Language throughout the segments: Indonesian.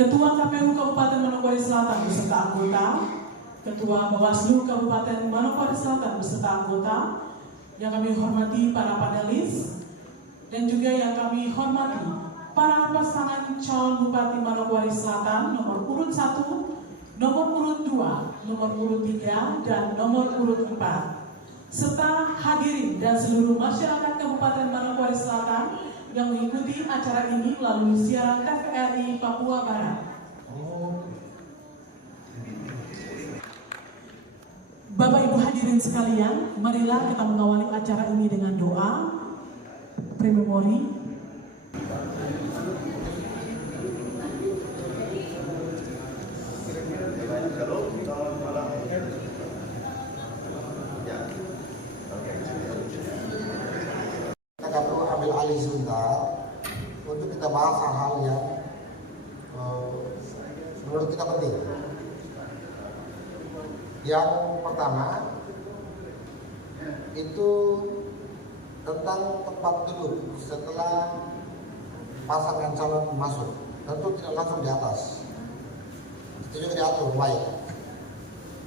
Ketua KPU Kabupaten Manokwari Selatan beserta anggota, Ketua Bawaslu Kabupaten Manokwari Selatan beserta anggota, yang kami hormati para panelis, dan juga yang kami hormati para pasangan calon Bupati Manokwari Selatan nomor urut 1, nomor urut 2, nomor urut 3, dan nomor urut 4, serta hadirin dan seluruh masyarakat Kabupaten Manokwari Selatan yang mengikuti acara ini melalui siaran TVRI Papua Barat. Bapak Ibu hadirin sekalian, marilah kita mengawali acara ini dengan doa pre-memori. KPU ambil alih sebentar untuk kita bahas hal-hal yang menurut kita penting. Yang pertama itu tentang tempat duduk setelah pasangan calon masuk. Tentu tidak langsung di atas, itu juga diatur baik.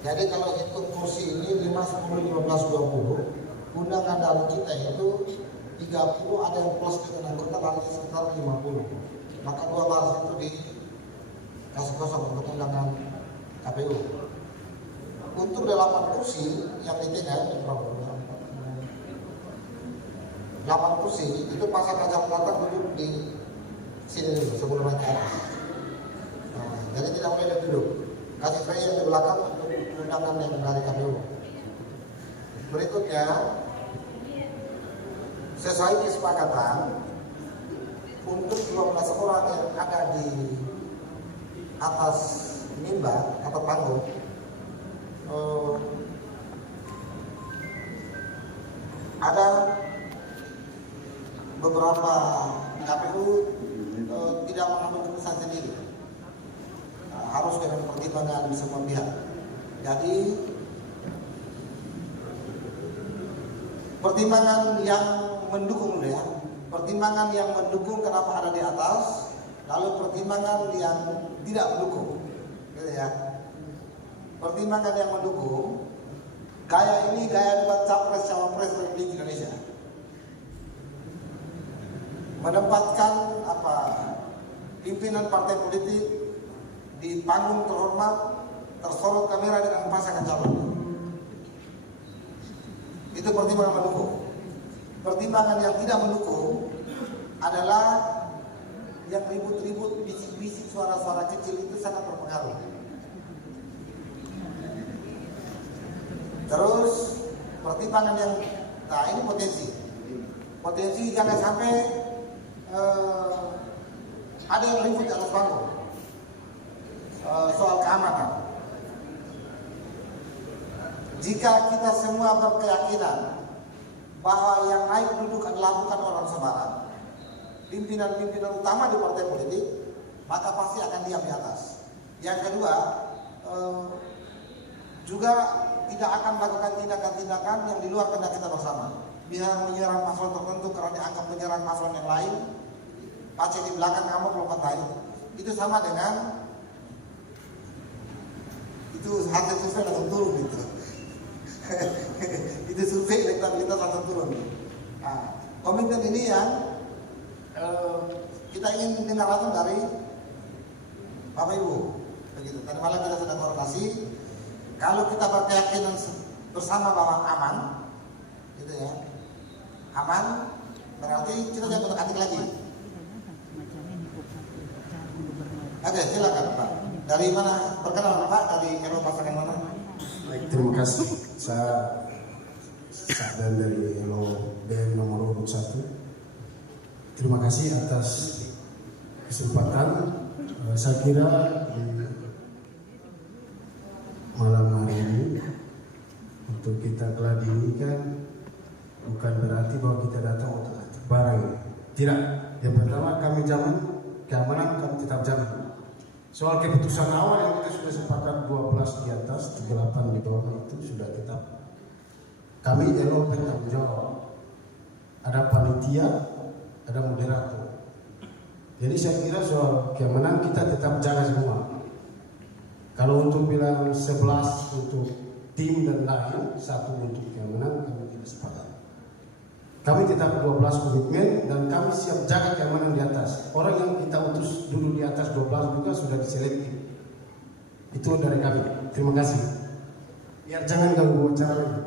Jadi kalau hitung kursi ini 5, 10, 15, 20, undangan dari kita itu 30, ada yang plus dengan anggota lalu sekitar 50. Maka 12 itu dikasih kosong untuk undangan KPU. Untuk 8 kursi yang di tengah, 8 kursi itu pasangan calon datang duduk di sini dulu sebelum naik ke atas. Jadi tidak boleh duduk. Kasih saya yang di belakang untuk undangan yang dari KPU. Berikutnya, sesuai kesepakatan untuk 12 orang yang ada di atas mimbar atau panggung, ada beberapa KPU tidak mengambil keputusan sendiri, harus dengan pertimbangan semua pihak. Jadi pertimbangan yang mendukung ya, pertimbangan yang mendukung kenapa ada di atas, lalu pertimbangan yang tidak mendukung, gitu ya. Pertimbangan yang mendukung, gaya ini gaya debat capres cawapres Republik Indonesia, menempatkan pimpinan partai politik di panggung terhormat, tersorot kamera dengan pasangan calon. Itu pertimbangan mendukung. Pertimbangan yang tidak mendukung adalah yang ribut-ribut, bisik-bisik, suara-suara kecil itu sangat berpengaruh. Terus pertimbangan yang, nah ini potensi jangan sampai ada yang ribut di atas panggung soal keamanan. Jika kita semua berkeyakinan bahwa yang naik duduk adalah bukan orang sembarang, pimpinan-pimpinan utama di partai politik, maka pasti akan diam di atas. Yang kedua, juga tidak akan melakukan tindakan-tindakan yang di luar kehendak kita bersama. Bisa menyerang paslon tertentu karena dianggap menyerang paslon yang lain, pace di belakang ngamuk lompat naik. Itu sama dengan itu hasil survei langsung turun gitu. Itu survei elektabilitas langsung turun. Nah, komitmen ini yang kita ingin dengar langsung dari Bapak Ibu. Begitu. Tadi malam kita sudah koordinasi. Kalau kita berkeyakinan bersama bahwa aman, gitu ya, aman, berarti kita jangan berketik lagi. Oke, silakan Pak. Dari mana? Perkenalan Pak, dari RW pasangan mana? Baik, terima kasih. Saya Sadan dari LOBM nomor urut 1. Terima kasih atas kesempatan. Saya kira malam hari ini untuk kita keladi ini kan bukan berarti bahwa kita datang untuk barang. Tidak. Yang pertama kami jamin keamanan, kami tetap jamin. Soal keputusan awal yang kita sudah sepakat 12 di atas, 38 di bawah itu sudah tetap. Kami bertanggung jawab. Ada panitia, ada moderator. Jadi saya kira soal keamanan kita tetap jaga semua. Kalau untuk bilang 11 untuk tim dan lain, 1 untuk keamanan, kami tidak sepakat. Kami tetap 12 komitmen dan kami siap jaga keamanan di atas. Orang yang kita utus dulu di atas 12 juga sudah diselektif. Itu dari kami. Terima kasih. Biar jangan ganggu acara lagi.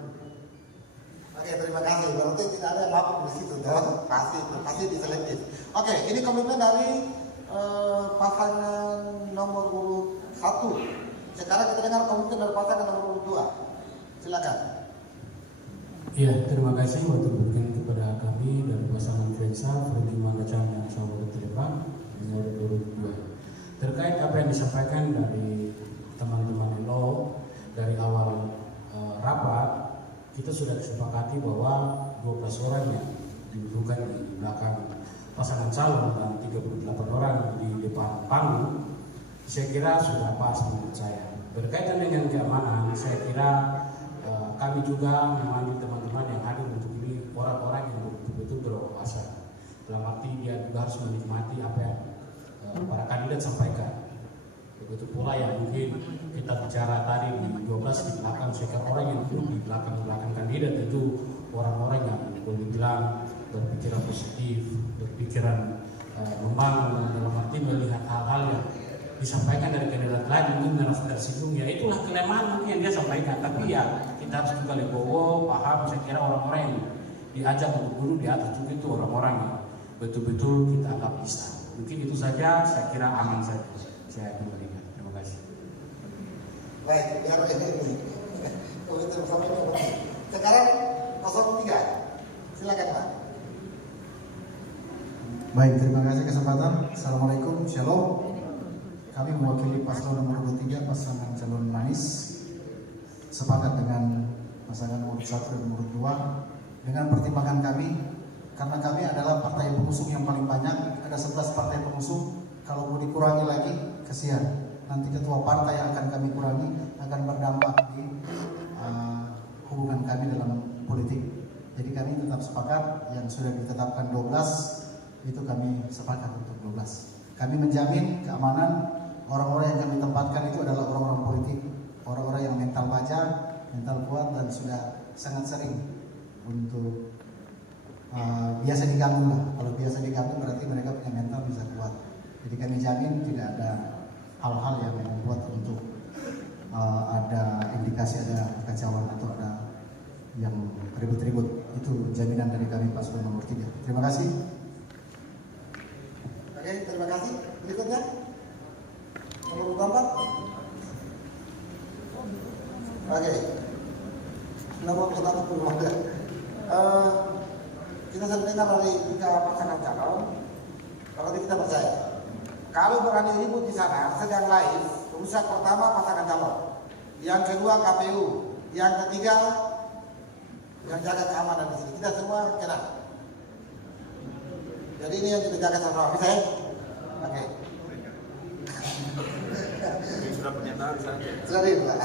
Oke, terima kasih. Berarti tidak ada yang lapor di situ, toh? Pasti diselektif. Oke, ini komitmen dari pasangan nomor urut 1. Sekarang kita dengar komitmen dari pasangan nomor urut 2. Silakan. Iya, terima kasih waktu berikan kepada kami dari pasangan Frensa, Freddy Mangacang dan Saudara Telegram nomor urut 2. Terkait apa yang disampaikan dari teman-teman LO dari awal rapat, kita sudah disepakati bahwa 12 orang yang didudukan di belakang pasangan calon dan 38 orang di depan panggung, saya kira sudah pas menurut saya. Berkaitan dengan keamanan, saya kira kami juga memanggil teman-teman yang hadir untuk ini orang-orang yang betul-betul berwawasan. Dalam arti dia juga harus menikmati apa yang para kandidat sampaikan. Begitu pula yang mungkin kita bicara tadi di 12 di belakang, sekitar orang yang duduk di belakang kandidat itu orang-orang yang boleh bilang berpikiran positif, berpikiran membangun, dalam arti melihat hal-hal yang disampaikan dari kandidat lain mungkin merasa tersinggung. Ya itulah kelemahan mungkin yang dia sampaikan, tapi ya kita harus juga legowo, paham. Saya kira orang-orang yang diajak untuk duduk di atas juga itu orang-orang yang betul-betul kita anggap bisa. Mungkin itu saja, saya kira aman saja. Saya kembalikan. Terima kasih. Baik, biar ini komitmen bersama ini. Sekarang 03. Silakan Pak. Baik, terima kasih kesempatan. Assalamualaikum, shalom. Kami mewakili paslon nomor 23, pasangan calon manis, sepakat dengan pasangan nomor 1 dan nomor 2 dengan pertimbangan kami, karena kami adalah partai pengusung yang paling banyak, ada 11 partai pengusung. Kalau mau dikurangi lagi, kasihan. Nanti ketua partai yang akan kami kurangi akan berdampak di hubungan kami dalam politik. Jadi kami tetap sepakat yang sudah ditetapkan 12 itu kami sepakat untuk 12. Kami menjamin keamanan orang-orang yang kami tempatkan itu adalah orang-orang politik, orang-orang yang mental baja, mental kuat dan sudah sangat sering untuk biasa diganggu lah. Kalau biasa diganggu berarti mereka punya mental bisa kuat. Jadi kami jamin tidak ada hal-hal yang membuat untuk ada indikasi ada kekacauan atau ada yang ribut-ribut. Itu jaminan dari kami paslon nomor 3. Terima kasih. Oke, terima kasih. Berikutnya nomor 4. Oke, nomor 1 belum ada. Kita sudah dengar dari 3 pasangan calon. Berarti kita percaya. Kalau berani ribut di sana, sedang live, rusak pertama pasangan calon, yang kedua KPU, yang ketiga yang jaga keamanan di sini. Kita semua kena. Jadi ini yang kita jaga sama bisa ya? Oke. Sudah pernyataan saja. Sudah Pak.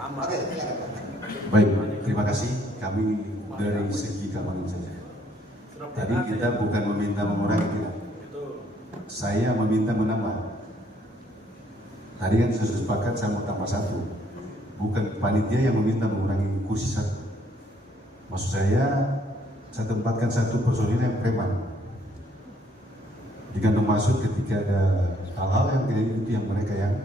Aman. Oke, silakan. Baik, terima kasih. Kami dari segi keamanan saja. Tadi kita bukan meminta mengurangi, tidak. Saya meminta menambah. Tadi kan sudah sepakat saya mau tambah 1. Bukan panitia yang meminta mengurangi kursi 1. Maksud saya tempatkan 1 personil yang preman. Dengan bermaksud ketika ada hal-hal yang tidak itu yang mereka yang.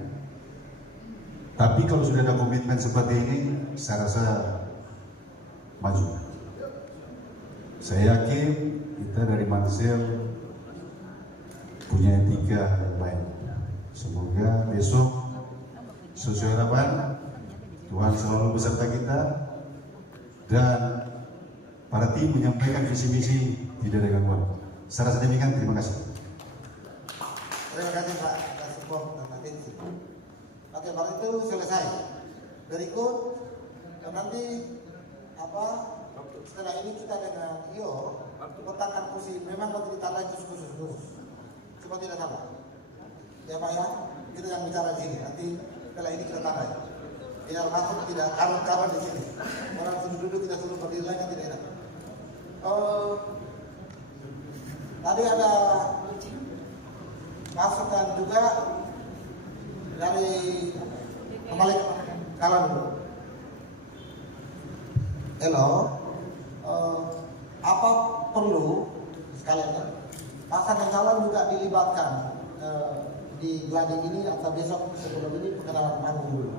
Tapi kalau sudah ada komitmen seperti ini, saya rasa maju. Saya yakin kita dari Mansel punya etika yang baik. Semoga besok sesuai harapan Tuhan selalu beserta kita dan para tim menyampaikan visi misi tidak ada gangguan. Saya rasa demikian. Terima kasih. Terima kasih Pak atas support dan atensi. Oke, Pak itu selesai. Berikut nanti setelah ini kita dengan Iyo letakkan kursi. Memang nanti ditandai khusus. Cuma tidak salah. Ya Pak ya, kita yang bicara di sini. Nanti setelah ini kita tandai. Biar masuk tidak karun-karun di sini. Orang sudah duduk kita suruh berdiri lagi tidak enak. Tadi ada masukan juga dari kembali kalan dulu. Hello, apa perlu sekalian pasangan calon juga dilibatkan di gladi ini atau besok sebelum ini pengenalan panggung dulu?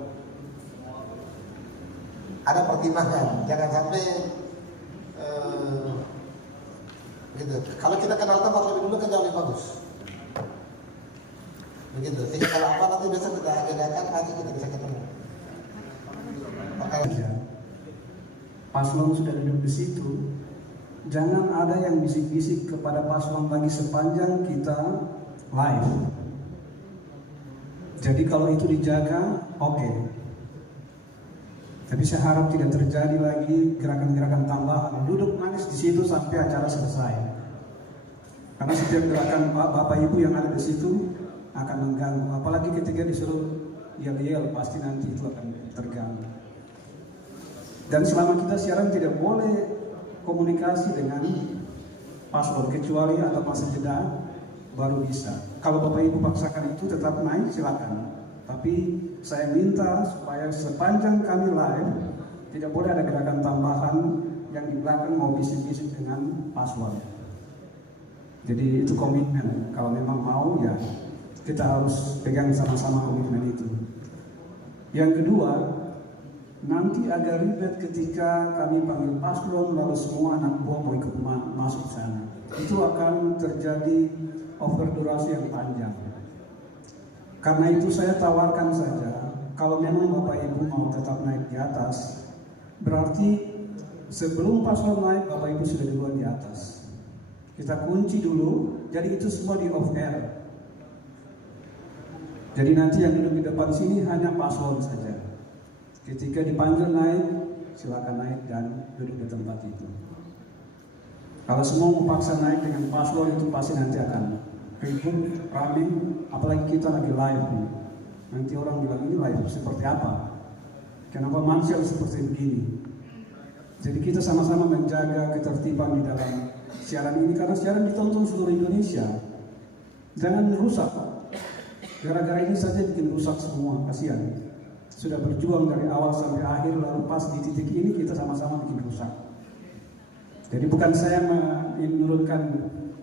Ada pertimbangan, jangan sampai gitu. Kalau kita kenal tempat lebih dulu kan jauh lebih bagus. Begitu. Jadi kalau apa nanti besok kita agendakan, nanti kita bisa ketemu. Ya. Paslon sudah duduk di situ, jangan ada yang bisik-bisik kepada paslon lagi sepanjang kita live. Jadi kalau itu dijaga, oke. Tapi saya harap tidak terjadi lagi gerakan-gerakan tambahan. Duduk manis di situ sampai acara selesai. Karena setiap gerakan Bapak Ibu yang ada di situ akan mengganggu. Apalagi ketika disuruh yel-yel, pasti nanti itu akan terganggu. Dan selama kita siaran tidak boleh komunikasi dengan paslon kecuali ada masa jeda baru bisa. Kalau Bapak Ibu paksakan itu tetap naik silakan. Tapi saya minta supaya sepanjang kami live tidak boleh ada gerakan tambahan yang di belakang mau bisik-bisik dengan paslon. Jadi itu komitmen. Kalau memang mau ya kita harus pegang sama-sama komitmen itu. Yang kedua, nanti agak ribet ketika kami panggil paslon lalu semua anak buah mau ikut masuk sana. Itu akan terjadi overdurasi yang panjang. Karena itu saya tawarkan saja, kalau memang Bapak Ibu mau tetap naik di atas, berarti sebelum paslon naik Bapak Ibu sudah duluan di atas. Kita kunci dulu, jadi itu semua di off air. Jadi nanti yang duduk di depan sini hanya paslon saja. Ketika dipanggil naik, silakan naik dan duduk di tempat itu. Kalau semua memaksa naik dengan paslon itu pasti nanti akan ribut, rame, apalagi kita lagi live nih. Nanti orang bilang ini live seperti apa? Kenapa manusia seperti begini? Jadi kita sama-sama menjaga ketertiban di dalam siaran ini karena siaran ditonton seluruh Indonesia. Jangan rusak. Gara-gara ini saja bikin rusak semua, kasihan. Sudah berjuang dari awal sampai akhir lalu pas di titik ini kita sama-sama bikin rusak. Jadi bukan saya menurunkan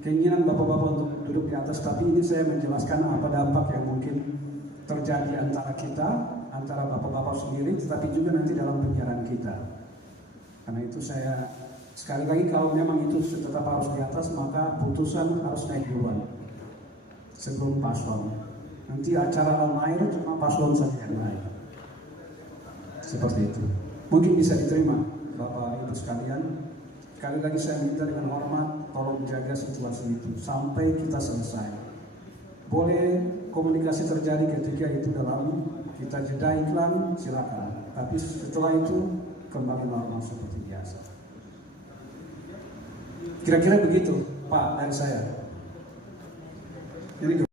keinginan bapak-bapak untuk duduk di atas, tapi ini saya menjelaskan apa dampak yang mungkin terjadi antara kita, antara bapak-bapak sendiri, tetapi juga nanti dalam penyiaran kita. Karena itu saya sekali lagi kalau memang itu tetap harus di atas, maka putusan harus naik duluan sebelum paslon. Nanti acara on-air cuma paslon saja yang naik. Seperti itu. Mungkin bisa diterima Bapak Ibu sekalian. Sekali lagi saya minta dengan hormat, tolong jaga situasi itu sampai kita selesai. Boleh komunikasi terjadi ketika itu dalam kita jeda iklan, silakan. Tapi setelah itu kembali normal seperti biasa. Kira-kira begitu, Pak, dari saya. Jadi